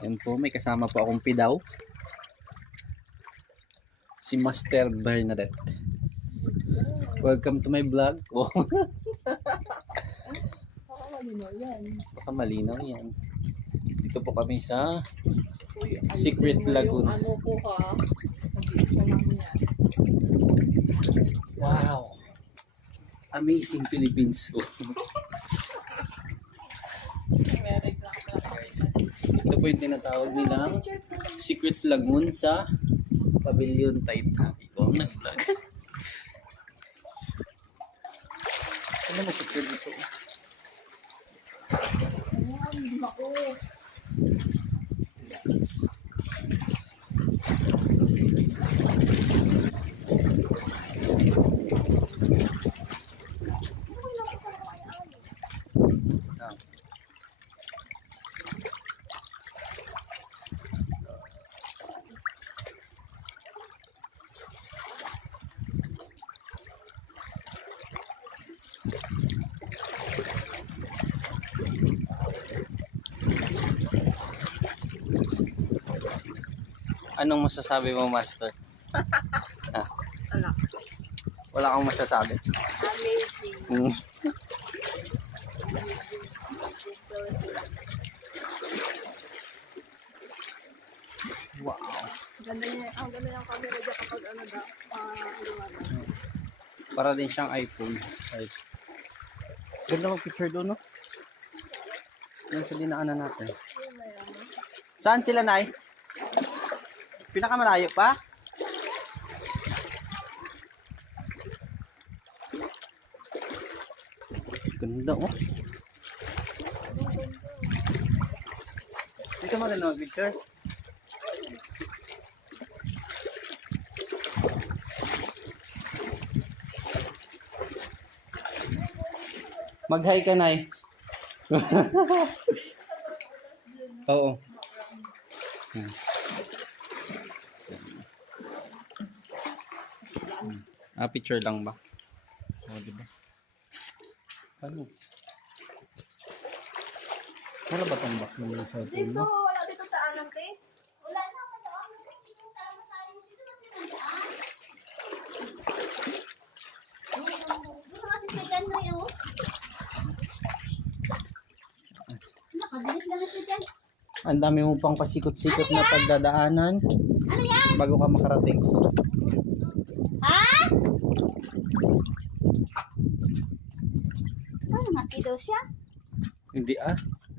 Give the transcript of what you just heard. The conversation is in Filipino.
Ayan po, may kasama po akong pidaw. Si Master Bernadette. Welcome to my vlog. Oh. Baka malinaw yan. Dito po kami sa Secret Lagoon. Ano po ha? Mag-iisa lang yan. Wow! Amazing Philippines. Oh. Ito po yung tinatawag nilang Secret Lagoon sa Pavilion type na. Ikaw ang nag-vlog. Ano mo picture dito? Ayan, ako. Anong masasabi mo, Master? Ah, Ano? wala akong masasabi. Amazing. Hmm. Wow. Ganda niya, ang ganda yung camera dyan kapag ano da, ano. Para din siyang iPhone. Ay. Ganda mag-picture doon, no? Yan sa dinaanan natin. Saan sila, Nay? Pinakamalayo pa? Ganda, oh. Dito mo rin mag-picture. Mag-hi ka, Nay. Oo. Picture lang ba? O, diba? Ano? Wala ba itong box ng cellphone mo? Wala dito daanan, te. Wala na ako doon. Nagtitulong tayo dito kasi nandaan. Gusto kasi sa dyan mo yun. Nakabilis lang sa dyan. Ang dami mo pang pasikot-sikot na pagdadaanan Ano yan? bago ka makarating. Ha? Ano nga daw siya? Hindi ah.